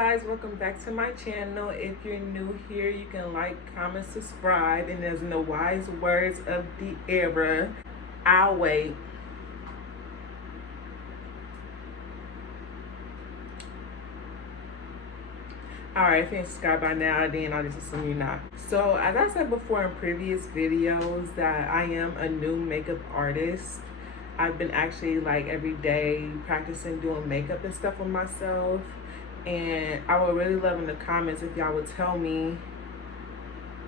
guys, welcome back to my channel. If you're new here, you can like, comment, subscribe, and as in the wise words of the era, I'll wait. Alright, if you ain't subscribed by now, then I'll just assume you're not. So, as I said before in previous videos, that I am a new makeup artist. I've been actually like every day practicing doing makeup and stuff on myself. And I would really love in the comments if y'all would tell me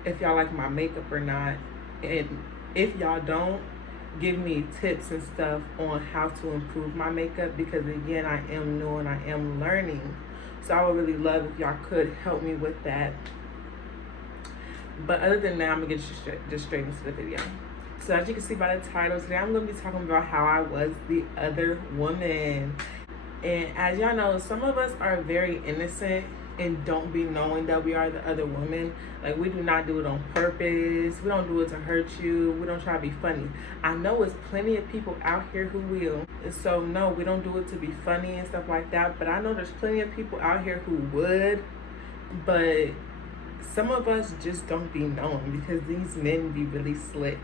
if y'all like my makeup or not. And if y'all don't, give me tips and stuff on how to improve my makeup, because again, I am new and I am learning. So I would really love if y'all could help me with that. But other than that, I'm gonna get just straight into the video. So as you can see by the title, today I'm gonna be talking about how I was the other woman. And as y'all know, some of us are very innocent and don't be knowing that we are the other woman. Like, we do not do it on purpose. We don't do it to hurt you. We don't try to be funny. I know there's plenty of people out here who will. And so no, we don't do it to be funny and stuff like that. But I know there's plenty of people out here who would. But some of us just don't be knowing, because these men be really slick.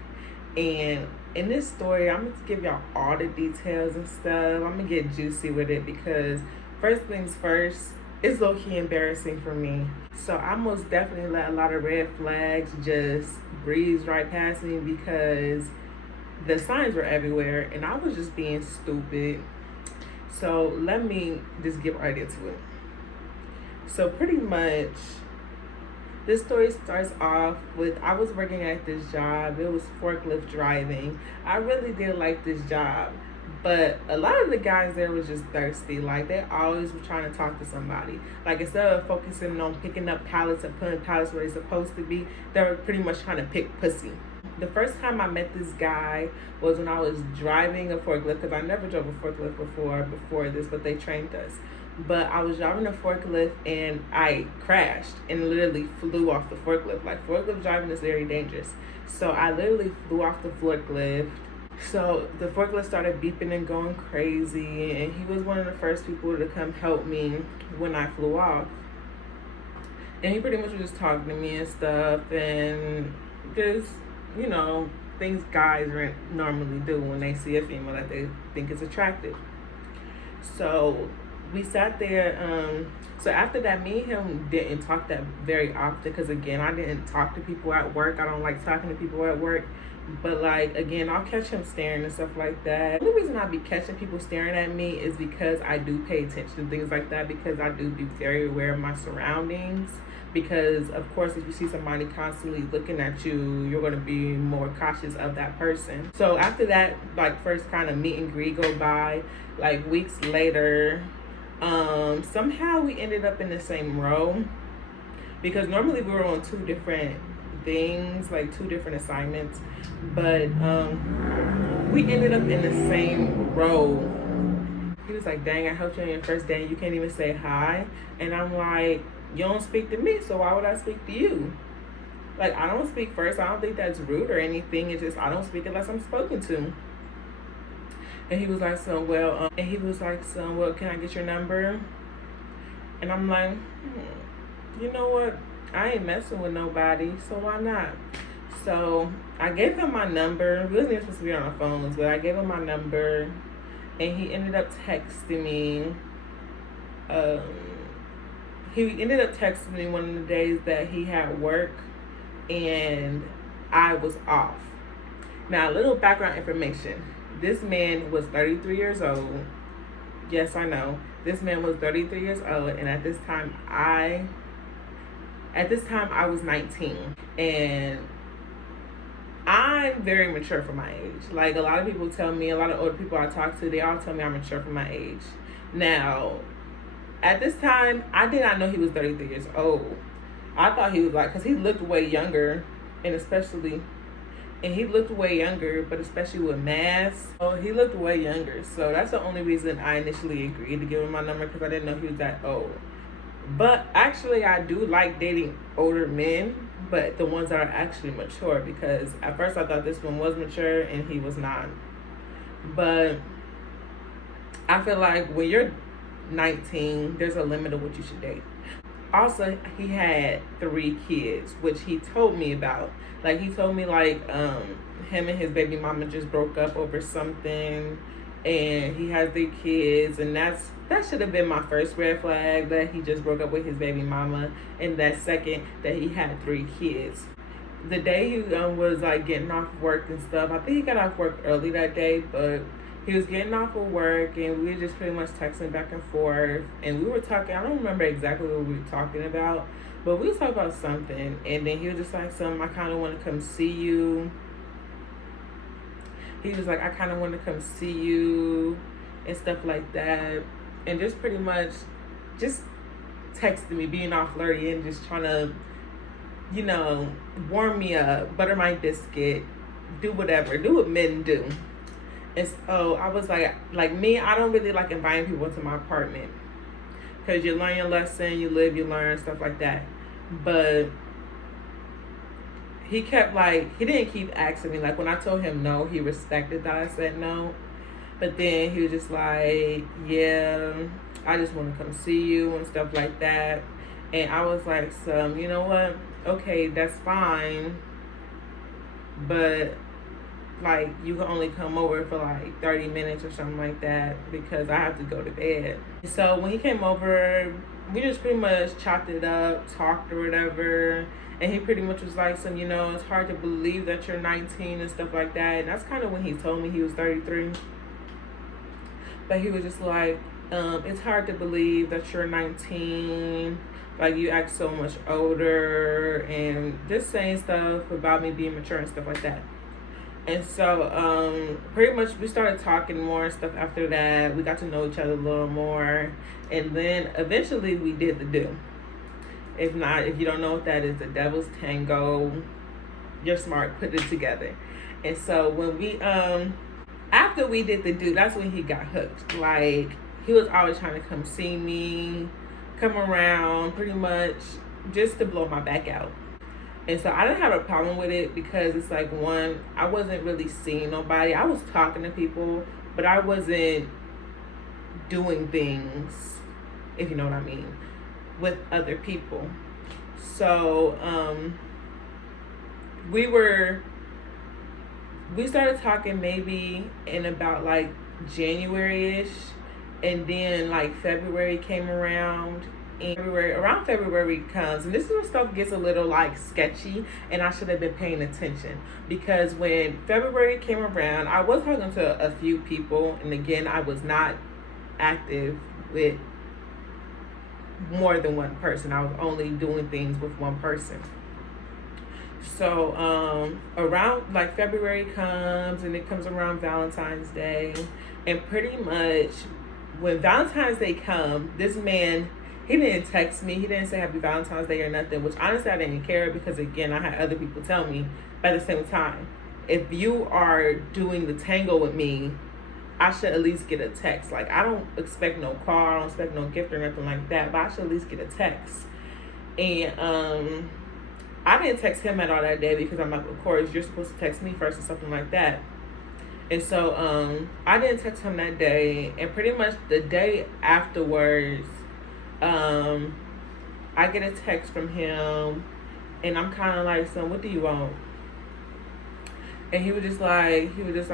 And in this story, I'm going to give y'all all the details and stuff. I'm going to get juicy with it, because first things first, it's low-key embarrassing for me. So I most definitely let a lot of red flags just breeze right past me, because the signs were everywhere and I was just being stupid. So let me just get right into it. So pretty much, this story starts off with, I was working at this job. It was forklift driving. I really did like this job, but a lot of the guys there was just thirsty. Like, they always were trying to talk to somebody. Like, instead of focusing on picking up pallets and putting pallets where they're supposed to be, they were pretty much trying to pick pussy. The first time I met this guy was when I was driving a forklift, because I never drove a forklift before this, but they trained us. But I was driving a forklift and I crashed and literally flew off the forklift. Like, forklift driving is very dangerous. So I literally flew off the forklift. So the forklift started beeping and going crazy, and he was one of the first people to come help me when I flew off. And he pretty much was just talking to me and stuff, and just, you know, things guys normally do when they see a female that they think is attractive. So we sat there. So after that, me and him didn't talk that very often, because again, I didn't talk to people at work. I don't like talking to people at work. But like, again, I'll catch him staring and stuff like that. The only reason I be catching people staring at me is because I do pay attention to things like that, because I do be very aware of my surroundings. Because of course, if you see somebody constantly looking at you, you're going to be more cautious of that person. So after that, like, first kind of meet and greet go by, like weeks later, somehow we ended up in the same row, because normally we were on two different things, like two different assignments, but we ended up in the same row. He was like, dang, I helped you on your first day and you can't even say hi. And I'm like, you don't speak to me, so why would I speak to you? Like, I don't speak first. I don't think that's rude or anything. It's just I don't speak unless I'm spoken to. And he was like, so well, can I get your number? And I'm like, you know what? I ain't messing with nobody, so why not? So I gave him my number. We wasn't even supposed to be on our phones, but I gave him my number, and he ended up texting me. He ended up texting me one of the days that he had work, and I was off. Now, a little background information. This man was 33 years old. Yes, I know. This man was 33 years old, and at this time I was 19. And I'm very mature for my age. Like, a lot of people tell me, a lot of older people I talk to, they all tell me I'm mature for my age. Now, at this time, I did not know he was 33 years old. I thought he was like, because he looked way younger, and he looked way younger, but especially with masks. Oh, he looked way younger. So that's the only reason I initially agreed to give him my number, because I didn't know he was that old. But actually, I do like dating older men, but the ones that are actually mature, because at first I thought this one was mature and he was not. But I feel like when you're 19, there's a limit of what you should date. Also, he had 3 kids, which he told me about. Like, he told me, like, him and his baby mama just broke up over something, and he has 3 kids, and that should have been my first red flag, that he just broke up with his baby mama, and that second, that he had 3 kids. The day he was, like, getting off work and stuff, I think he got off work early that day, but he was getting off of work, and we were just pretty much texting back and forth, and we were talking. I don't remember exactly what we were talking about, but we were talking about something, and then he was just like, I kind of want to come see you. He was like, I kind of want to come see you and stuff like that, and just pretty much just texting me, being all flirty and just trying to, warm me up, butter my biscuit, do whatever, do what men do. And so I was like me, I don't really like inviting people into my apartment, because you learn your lesson, you live, you learn, stuff like that. But he kept, he didn't keep asking me. Like, when I told him no, he respected that I said no. But then he was just like, yeah, I just want to come see you and stuff like that. And I was like, so, you know what? Okay, that's fine. But, you can only come over for 30 minutes or something like that, because I have to go to bed. So when he came over, we just pretty much chopped it up, talked or whatever. And he pretty much was like, so, it's hard to believe that you're 19 and stuff like that. And that's kind of when he told me he was 33. But he was just like, it's hard to believe that you're 19. You act so much older, and just saying stuff about me being mature and stuff like that. And so, pretty much we started talking more and stuff after that. We got to know each other a little more. And then eventually we did the do. If you don't know what that is, the devil's tango. You're smart, put it together. And so when we, after we did the do, that's when he got hooked. He was always trying to come see me, come around, pretty much just to blow my back out. And so I didn't have a problem with it, because it's one, I wasn't really seeing nobody. I was talking to people, but I wasn't doing things, if you know what I mean, with other people. So we started talking maybe in about January-ish, and then February came around. Around February comes, and this is when stuff gets a little sketchy, and I should have been paying attention, because when February came around, I was talking to a few people, and again, I was not active with more than one person. I was only doing things with one person. So around February comes, and it comes around Valentine's Day, and pretty much when Valentine's Day come, this man, he didn't text me. He didn't say Happy Valentine's Day or nothing, which honestly I didn't care, because again, I had other people tell me. But at the same time, if you are doing the tango with me, I should at least get a text. I don't expect no call, I don't expect no gift or nothing like that, but I should at least get a text. And I didn't text him at all that day, because I'm like, of course, you're supposed to text me first or something like that. And so I didn't text him that day, and pretty much the day afterwards, I get a text from him, and I'm kind of like, son, what do you want? And he was just like,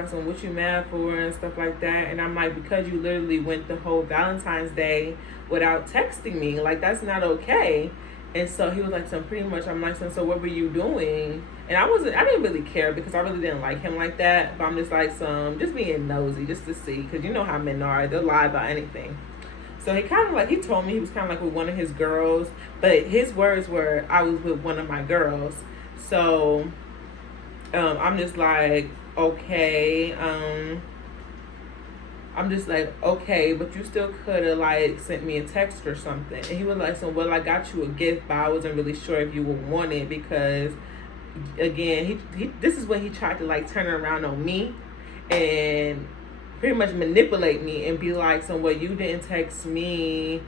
son, what you mad for and stuff like that. And I'm like, because you literally went the whole Valentine's Day without texting me. That's not okay. And so he was like, son, pretty much, I'm like, son, so what were you doing? And I didn't really care, because I really didn't like him like that. But I'm just like, son, just being nosy, just to see, because you know how men are, they'll lie about anything. So he kind of he told me he was kind of with one of his girls, but his words were, I was with one of my girls. So I'm just like, okay, but you still could have sent me a text or something. And he was like, so, well, I got you a gift, but I wasn't really sure if you would want it, because again, he this is when he tried to turn around on me and pretty much manipulate me and be like, so, well, you didn't text me.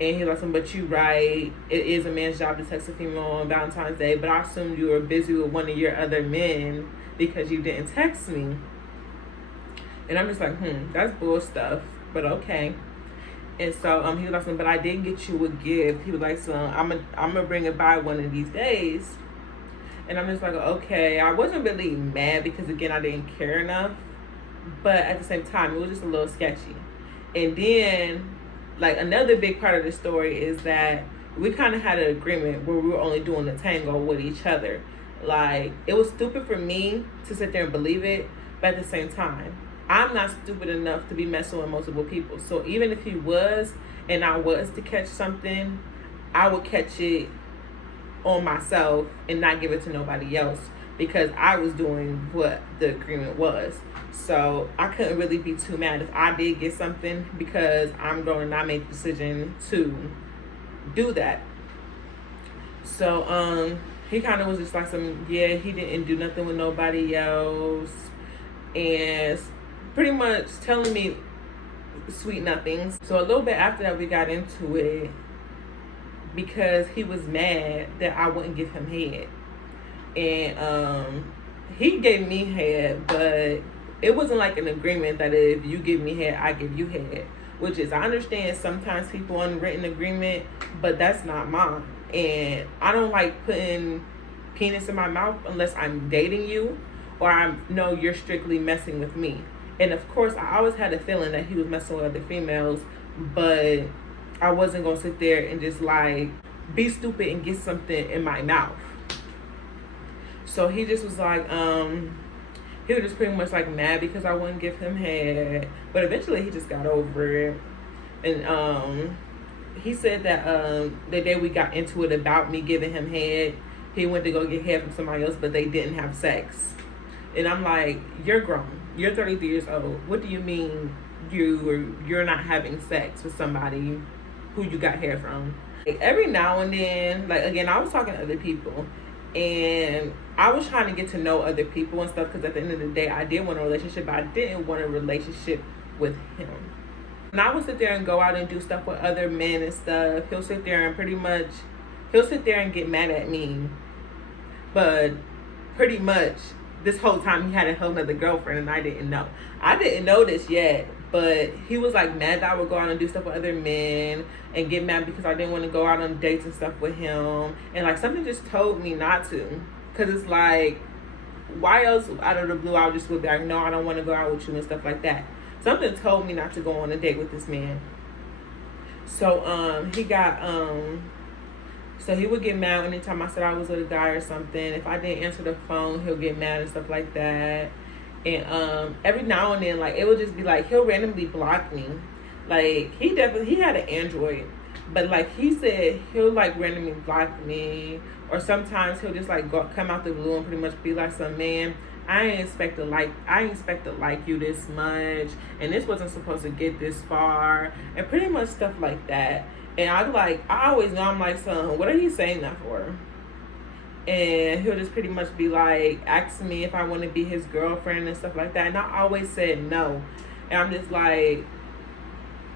And he's like, but you right, it is a man's job to text a female on Valentine's Day, but I assumed you were busy with one of your other men because you didn't text me. And I'm just like, that's bull stuff, but okay. And so he was like, but I did get you a gift. He was like, so I'm gonna bring it by one of these days. And I'm just like, okay. I wasn't really mad because again I didn't care enough, but at the same time it was just a little sketchy. And then like another big part of the story is that we kind of had an agreement where we were only doing the tango with each other. Like, it was stupid for me to sit there and believe it, but at the same time, I'm not stupid enough to be messing with multiple people. So even if he was, and I was to catch something, I would catch it on myself and not give it to nobody else because I was doing what the agreement was. So I couldn't really be too mad if I did get something because I'm going to not make the decision to do that. So he kind of was just like he didn't do nothing with nobody else and pretty much telling me sweet nothings. So a little bit after that we got into it because he was mad that I wouldn't give him head. And he gave me head, but it wasn't like an agreement that if you give me head, I give you head. Which is, I understand sometimes people unwritten agreement, but that's not mine. And I don't like putting penis in my mouth unless I'm dating you or I know you're strictly messing with me. And of course, I always had a feeling that he was messing with other females, but I wasn't going to sit there and just like be stupid and get something in my mouth. So he just was like, he was just pretty much like mad because I wouldn't give him head. But eventually he just got over it. And he said that the day we got into it about me giving him head, he went to go get head from somebody else, but they didn't have sex. And I'm like, you're grown. You're 33 years old. What do you mean you're not having sex with somebody who you got hair from? Like, every now and then, like, again, I was talking to other people. And I was trying to get to know other people and stuff because at the end of the day, I did want a relationship, but I didn't want a relationship with him. And I would sit there and go out and do stuff with other men and stuff. He'll sit there and get mad at me. But pretty much this whole time he had a whole nother girlfriend and I didn't know. I didn't know this yet, but he was like mad that I would go out and do stuff with other men and get mad because I didn't want to go out on dates and stuff with him. And like something just told me not to. Because it's like, why else out of the blue I would just be like, no, I don't want to go out with you and stuff like that. Something told me not to go on a date with this man. So so he would get mad anytime I said I was with a guy or something. If I didn't answer the phone, he'll get mad and stuff like that. And every now and then, like, it would just be like he'll randomly block me. Like, he had an Android, but like he said he'll like randomly block me, or sometimes he'll just like come out the blue and pretty much be like, some man, I ain't expect to like you this much, and this wasn't supposed to get this far, and pretty much stuff like that. And I always know, I'm like, son, what are you saying that for? And he'll just pretty much be like asking me if I want to be his girlfriend and stuff like that. And I always said no. And I'm just like,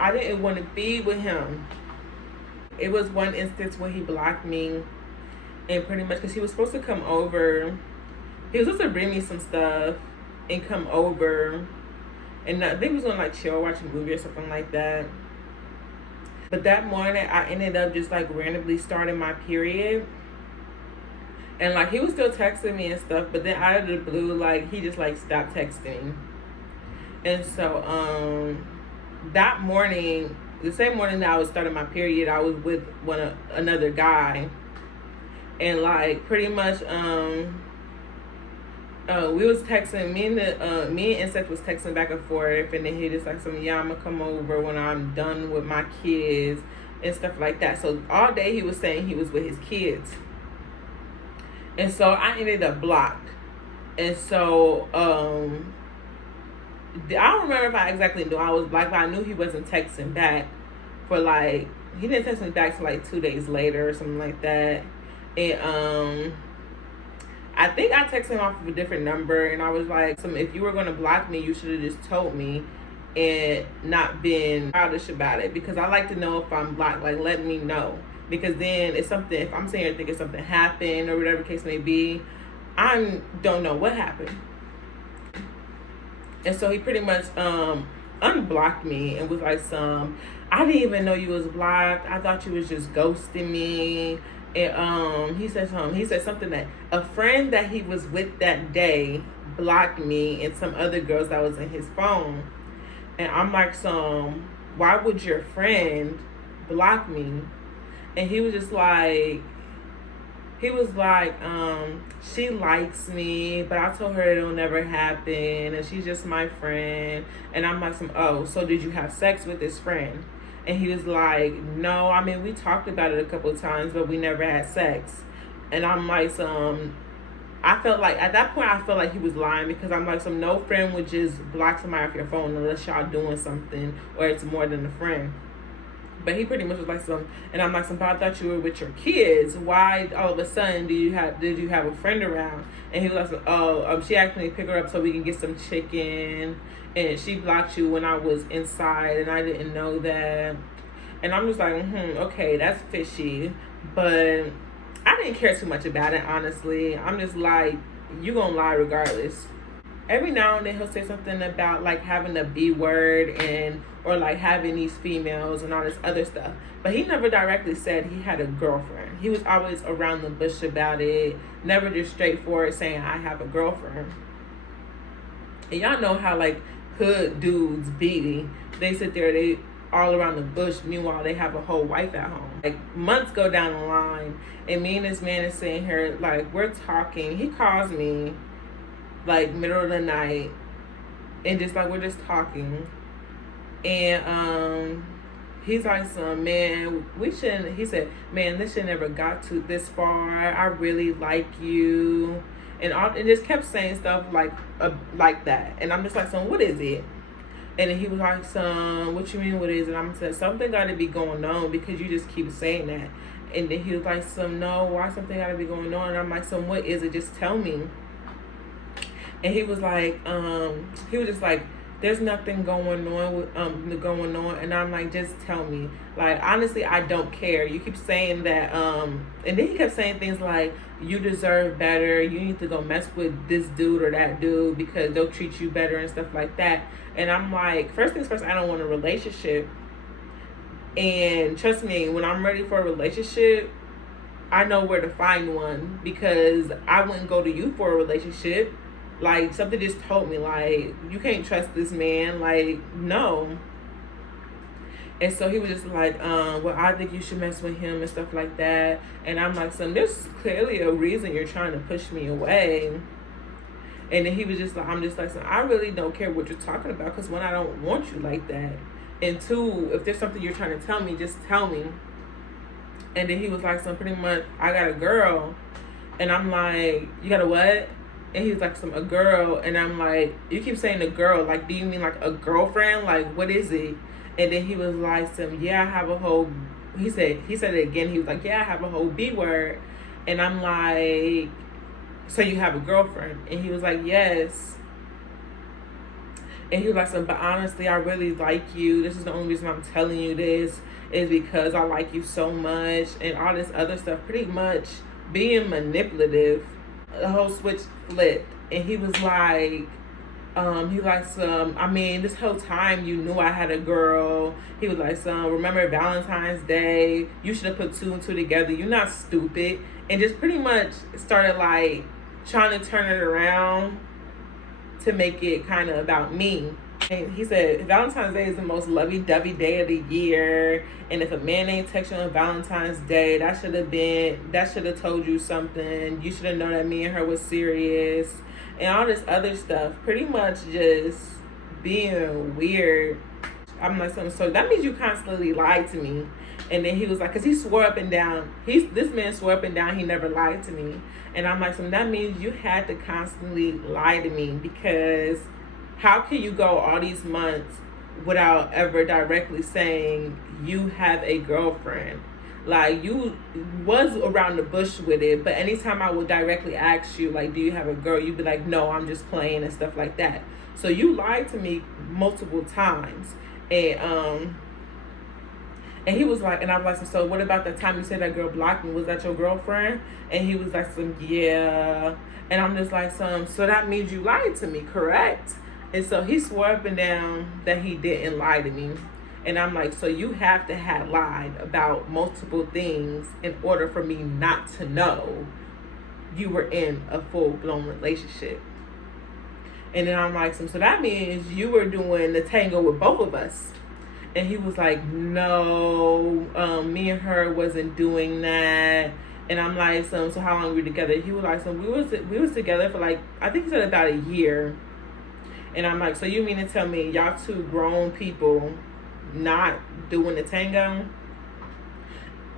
I didn't want to be with him. It was one instance where he blocked me. And pretty much because he was supposed to come over. He was supposed to bring me some stuff and come over. And I think he was going to like chill, watch a movie or something like that. But that morning, I ended up just like randomly starting my period. And like he was still texting me and stuff, but then out of the blue, like he just like stopped texting. And so that morning, the same morning that I was starting my period, I was with another guy. And like pretty much we was texting, me and Insect was texting back and forth, and then he just like I'm gonna come over when I'm done with my kids and stuff like that. So all day he was saying he was with his kids. And so I ended up blocked. And so I don't remember if I exactly knew I was blocked, but I knew he wasn't texting back for like, he didn't text me back till like 2 days later or something like that. And I think I texted him off of a different number, and I was like, if you were going to block me, you should have just told me and not been childish about it, because I like to know if I'm blocked. Like, let me know, because then it's something, if I'm sitting here thinking something happened or whatever case may be, I don't know what happened. And so he pretty much unblocked me and was like, I didn't even know you was blocked. I thought you was just ghosting me. And he said something. He said something that a friend that he was with that day blocked me and some other girls that was in his phone. And I'm like, why would your friend block me? And he was just like, she likes me, but I told her it'll never happen, and she's just my friend. And I'm like, oh, so did you have sex with this friend? And he was like, no, I mean, we talked about it a couple of times, but we never had sex. And I'm like, I felt like, at that point, I felt like he was lying, because I'm like, no friend would just block somebody off your phone unless y'all doing something, or it's more than a friend. But he pretty much was like, and I'm like, but I thought you were with your kids. Why all of a sudden did you have a friend around? And he was like, she asked me to pick her up so we can get some chicken, and she blocked you when I was inside, and I didn't know that. And I'm just like, okay, that's fishy. But I didn't care too much about it, honestly. I'm just like, you gonna lie regardless. Every now and then he'll say something about like having a B word or like having these females and all this other stuff. But he never directly said he had a girlfriend. He was always around the bush about it, never just straightforward saying I have a girlfriend. And y'all know how like hood dudes be. They sit there, they all around the bush, meanwhile they have a whole wife at home. Like months go down the line, and me and this man is sitting here like we're talking. He calls me like middle of the night, and just like we're just talking, and he's like, man, we shouldn't, he said, man, this should never got to this far, I really like you, and just kept saying stuff like that. And I'm just like, what is it? And then he was like, what you mean what is it? I'm saying, something got to be going on, because you just keep saying that. And then he was like, no, why something got to be going on? And I'm like, what is it? Just tell me. And he was like, he was just like, there's nothing going on. And I'm like, just tell me. Like, honestly, I don't care. You keep saying that. And then he kept saying things like, you deserve better. You need to go mess with this dude or that dude because they'll treat you better and stuff like that. And I'm like, first things first, I don't want a relationship. And trust me, when I'm ready for a relationship, I know where to find one, because I wouldn't go to you for a relationship. Like, something just told me, like, you can't trust this man. Like, no. And so he was just like, well, I think you should mess with him and stuff like that. And I'm like, there's clearly a reason you're trying to push me away. And then he was just like, I'm just like, I really don't care what you're talking about, because one, I don't want you like that. And two, if there's something you're trying to tell me, just tell me. And then he was like, pretty much, I got a girl. And I'm like, you got a what? And he was like, a girl. And I'm like, you keep saying a girl. Like, do you mean like a girlfriend? Like, what is it? And then he was like, yeah, I have a whole, he said it again. He was like, yeah, I have a whole B word. And I'm like, so you have a girlfriend? And he was like, yes. And he was like, but honestly, I really like you. This is the only reason I'm telling you this, is because I like you so much, and all this other stuff. Pretty much being manipulative. The whole switch flipped, and he was like, I mean, this whole time you knew I had a girl. He was like, remember Valentine's Day? You should have put two and two together. You're not stupid. And just pretty much started like trying to turn it around to make it kind of about me. And he said, Valentine's Day is the most lovey-dovey day of the year. And if a man ain't text you on Valentine's Day, that should have told you something. You should have known that me and her was serious. And all this other stuff. Pretty much just being weird. I'm like, so that means you constantly lied to me. And then he was like, because he swore up and down. This man swore up and down he never lied to me. And I'm like, that means you had to constantly lie to me, because how can you go all these months without ever directly saying you have a girlfriend? Like, you was around the bush with it, but anytime I would directly ask you, like, do you have a girl? You'd be like, no, I'm just playing and stuff like that. So you lied to me multiple times. And he was like, and I was like, so what about the time you said that girl blocked me? Was that your girlfriend? And he was like, yeah. And I'm just like, so that means you lied to me, correct? And so he swore up and down that he didn't lie to me. And I'm like, so you have to have lied about multiple things in order for me not to know you were in a full-blown relationship. And then I'm like, so that means you were doing the tango with both of us. And he was like, no, me and her wasn't doing that. And I'm like, so how long were we together? He was like, so we was together for like, I think he said about a year. And I'm like, so you mean to tell me y'all two grown people not doing the tango?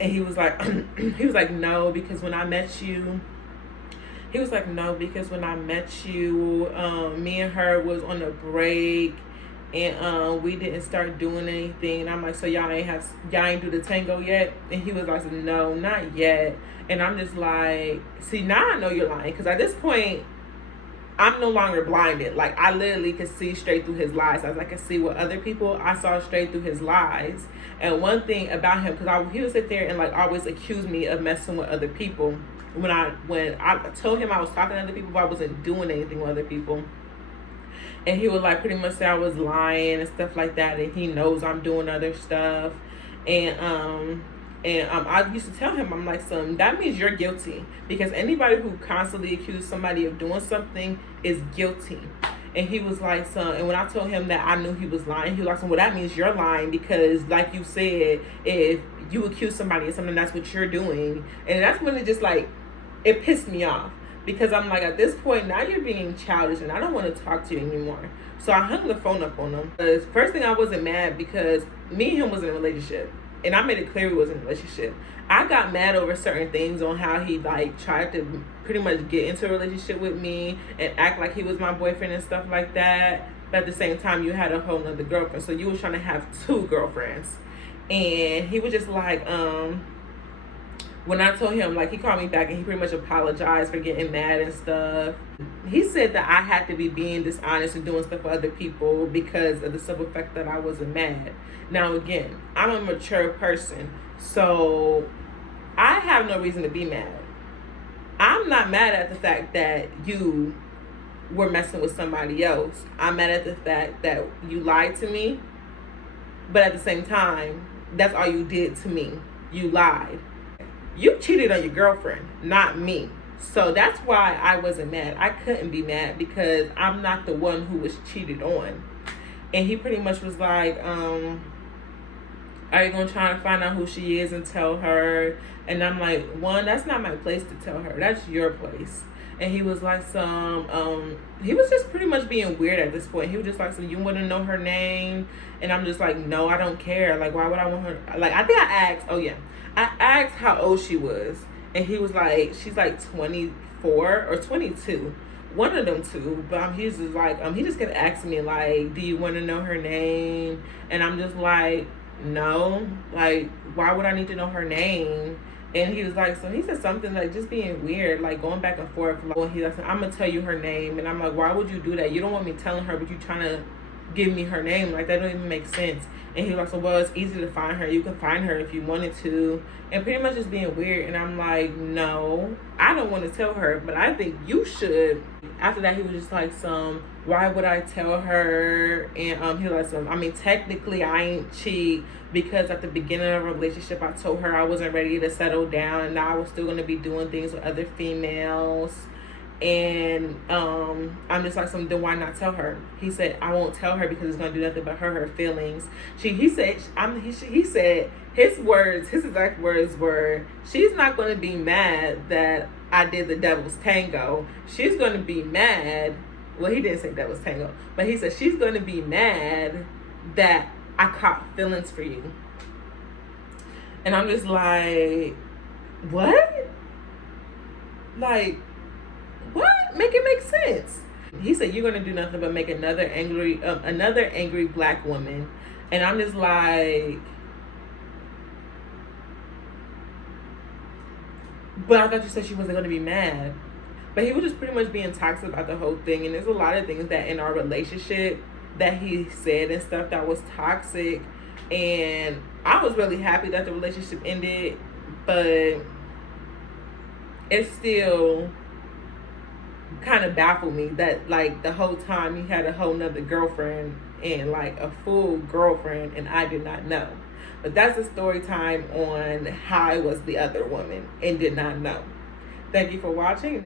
And he was like, no, because when I met you, me and her was on a break, and we didn't start doing anything. And I'm like, so y'all ain't do the tango yet? And he was like, no, not yet. And I'm just like, see, now I know you're lying, because at this point, I'm no longer blinded. Like, I literally could see straight through his lies. As I could see with other people, I saw straight through his lies. And one thing about him, because he would sit there and like always accuse me of messing with other people. When I told him I was talking to other people, but I wasn't doing anything with other people. And he would like pretty much say I was lying and stuff like that. And he knows I'm doing other stuff. And I used to tell him, I'm like, son, that means you're guilty, because anybody who constantly accuses somebody of doing something is guilty. And he was like, son, and when I told him that I knew he was lying, he was like, well, that means you're lying, because like you said, if you accuse somebody of something, that's what you're doing. And that's when it just like, it pissed me off, because I'm like, at this point, now you're being childish and I don't want to talk to you anymore. So I hung the phone up on him. First thing, I wasn't mad because me and him was in a relationship. And I made it clear we was in a relationship. I got mad over certain things on how he like tried to pretty much get into a relationship with me and act like he was my boyfriend and stuff like that. But at the same time, you had a whole nother girlfriend. So you was trying to have two girlfriends. And he was just like, when I told him, like, he called me back and he pretty much apologized for getting mad and stuff. He said that I had to be being dishonest and doing stuff for other people because of the simple fact that I wasn't mad. Now, again, I'm a mature person, so I have no reason to be mad. I'm not mad at the fact that you were messing with somebody else. I'm mad at the fact that you lied to me, but at the same time, that's all you did to me. You lied. You cheated on your girlfriend, not me. So that's why I wasn't mad. I couldn't be mad because I'm not the one who was cheated on. And he pretty much was like, are you going to try and find out who she is and tell her? And I'm like, one, that's not my place to tell her. That's your place. And he was like, he was just pretty much being weird at this point. He was just like, so you want to know her name? And I'm just like, no, I don't care. Like, why would I want her? Like, I think I asked how old she was. And he was like, she's like 24 or 22. One of them two. But he's just like, he just kept asking me, like, do you want to know her name? And I'm just like, no. Like, why would I need to know her name? And he was like, so he said something like just being weird, like going back and forth. Like, he like, I'm going to tell you her name. And I'm like, why would you do that? You don't want me telling her, but you trying to give me her name. Like, that don't even make sense. And he was like, so, well, it's easy to find her. You can find her if you wanted to. And pretty much just being weird. And I'm like, no, I don't want to tell her, but I think you should. After that, he was just like, why would I tell her? And he was like, technically, I ain't cheat because at the beginning of a relationship, I told her I wasn't ready to settle down. And now I was still going to be doing things with other females. And I'm just like, then why not tell her? He said, I won't tell her because it's gonna do nothing but hurt her feelings. He said his exact words were, she's not gonna be mad that I did the devil's tango. She's gonna be mad. Well, he didn't say devil's tango, but he said she's gonna be mad that I caught feelings for you. And I'm just like, what? Like, what? Make it make sense. He said, you're going to do nothing but make another angry black woman. And I'm just like, but I thought you said she wasn't going to be mad. But he was just pretty much being toxic about the whole thing. And there's a lot of things that in our relationship that he said and stuff that was toxic. And I was really happy that the relationship ended. But it still kind of baffled me that like the whole time he had a whole nother girlfriend, and like a full girlfriend, and I did not know. But that's a story time on how I was the other woman and did not know. Thank you for watching.